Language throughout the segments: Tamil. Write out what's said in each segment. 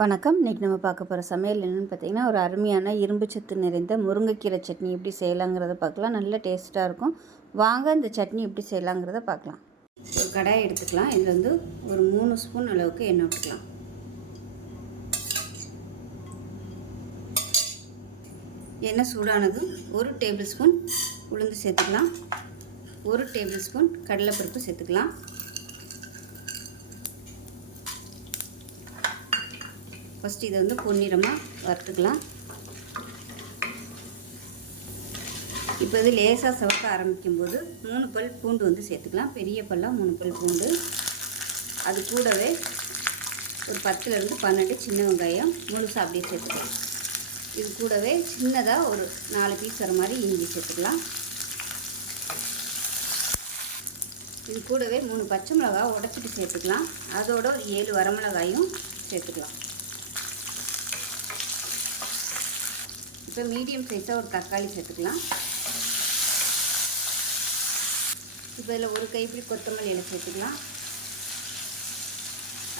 வணக்கம். இன்றைக்கி நம்ம பார்க்க போகிற சமையல் என்னென்னு பார்த்தீங்கன்னா ஒரு அருமையான இரும்பு சத்து நிறைந்த முருங்கைக்கீரை சட்னி எப்படி செய்யலாங்கிறத பார்க்கலாம். நல்ல டேஸ்ட்டாக இருக்கும். வாங்க இந்த சட்னி எப்படி செய்யலாங்கிறத பார்க்கலாம். ஒரு கடாய் எடுத்துக்கலாம். இதில் வந்து ஒரு மூணு ஸ்பூன் அளவுக்கு எண்ணெய் விட்டுக்கலாம். எண்ணெய் சூடானதும் ஒரு டேபிள் ஸ்பூன் உளுந்து சேர்த்துக்கலாம். ஒரு டேபிள் ஸ்பூன் கடலைப்பருப்பு சேர்த்துக்கலாம். ஃபஸ்ட் இதை வந்து பொன்னிறமாக வறுத்துக்கலாம். இப்போ இது லேசாக சிவக்க ஆரம்பிக்கும்போது மூணு பல் பூண்டு வந்து சேர்த்துக்கலாம். பெரிய பல்லாக மூணு பல் பூண்டு. அது கூடவே ஒரு பத்துலேருந்து பன்னெண்டு சின்ன வெங்காயம் முழுசாக அப்படியே சேர்த்துக்கலாம். இது கூடவே சின்னதாக ஒரு நாலு பீஸ் வர மாதிரி இஞ்சி சேர்த்துக்கலாம். இது கூடவே மூணு பச்சை மிளகா உடச்சிட்டு சேர்த்துக்கலாம். அதோட ஒரு ஏழு வரமிளகாயும் சேர்த்துக்கலாம். இப்போ மீடியம் சைஸாக ஒரு தக்காளி சேர்த்துக்கலாம். இப்போ இதில் ஒரு கைப்பிடி கொத்தமல்லி இலை சேர்த்துக்கலாம்.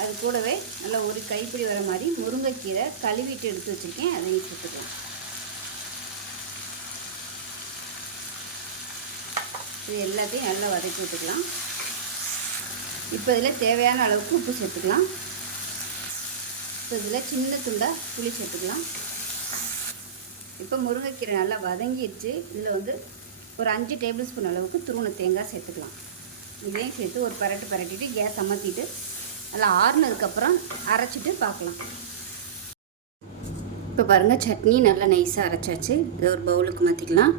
அது கூடவே நல்லா ஒரு கைப்பிடி வர மாதிரி முருங்கைக்கீரை கழுவிட்டு எடுத்து வச்சுருக்கேன். அதையும் சேர்த்துக்கலாம். இது எல்லாத்தையும் நல்லா வதக்கி விட்டுக்கலாம். இப்போ இதில் தேவையான அளவுக்கு உப்பு சேர்த்துக்கலாம். இப்போ இதில் சின்ன துண்டாக புளி சேர்த்துக்கலாம். இப்போ முருங்கைக்கீரை நல்லா வதங்கிடுச்சு. இதில் வந்து ஒரு அஞ்சு டேபிள் ஸ்பூன் அளவுக்கு துருவண தேங்காய் சேர்த்துக்கலாம். இதையும் சேர்த்து ஒரு பரட்டு பரட்டிட்டு கேஸ் அமர்த்திட்டு நல்லா ஆறுனதுக்கப்புறம் அரைச்சிட்டு பார்க்கலாம். இப்போ பாருங்கள் சட்னி நல்லா நைஸாக அரைச்சாச்சு. இதை ஒரு பவுலுக்கு மாற்றிக்கலாம்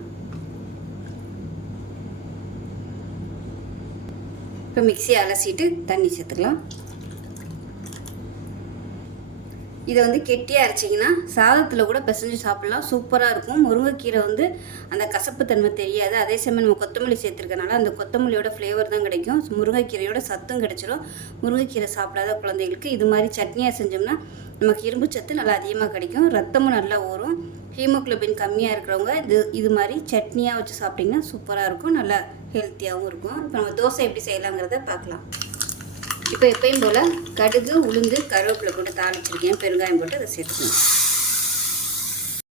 இப்போ மிக்சி அலசிட்டு தண்ணி சேர்த்துக்கலாம். இதை வந்து கெட்டியாக அரைச்சிங்கன்னா சாதத்தில் கூட பிசைஞ்சு சாப்பிட்லாம். சூப்பராக இருக்கும். முருங்கைக்கீரை வந்து அந்த கசப்பு தன்மை தெரியாது. அதே சமயம் நம்ம கொத்தமல்லி சேர்த்துருக்கனால அந்த கொத்தமல்லியோட ஃப்ளேவர் தான் கிடைக்கும். முருங்கைக்கீரையோட சத்தும் கிடைச்சிரும். முருங்கைக்கீரை சாப்பிடாத குழந்தைகளுக்கு இது மாதிரி சட்னியாக செஞ்சோம்னா நமக்கு இரும்பு சத்து நல்லா அதிகமாக கிடைக்கும். ரத்தமும் நல்லா ஊறும். ஹீமோக்ளோபின் கம்மியாக இருக்கிறவங்க இது இது மாதிரி சட்னியாக வச்சு சாப்பிட்டிங்கன்னா சூப்பராக இருக்கும். நல்லா ஹெல்த்தியாகவும் இருக்கும். இப்போ நம்ம தோசை எப்படி செய்யலாங்கிறத பார்க்கலாம். இப்போ எப்பயும் போல் கடுகு உளுந்து கருவேப்பிலை போட்டு தாளிச்சிருக்கேன். பெருங்காயம் போட்டு அதை சேர்த்துக்கணும்.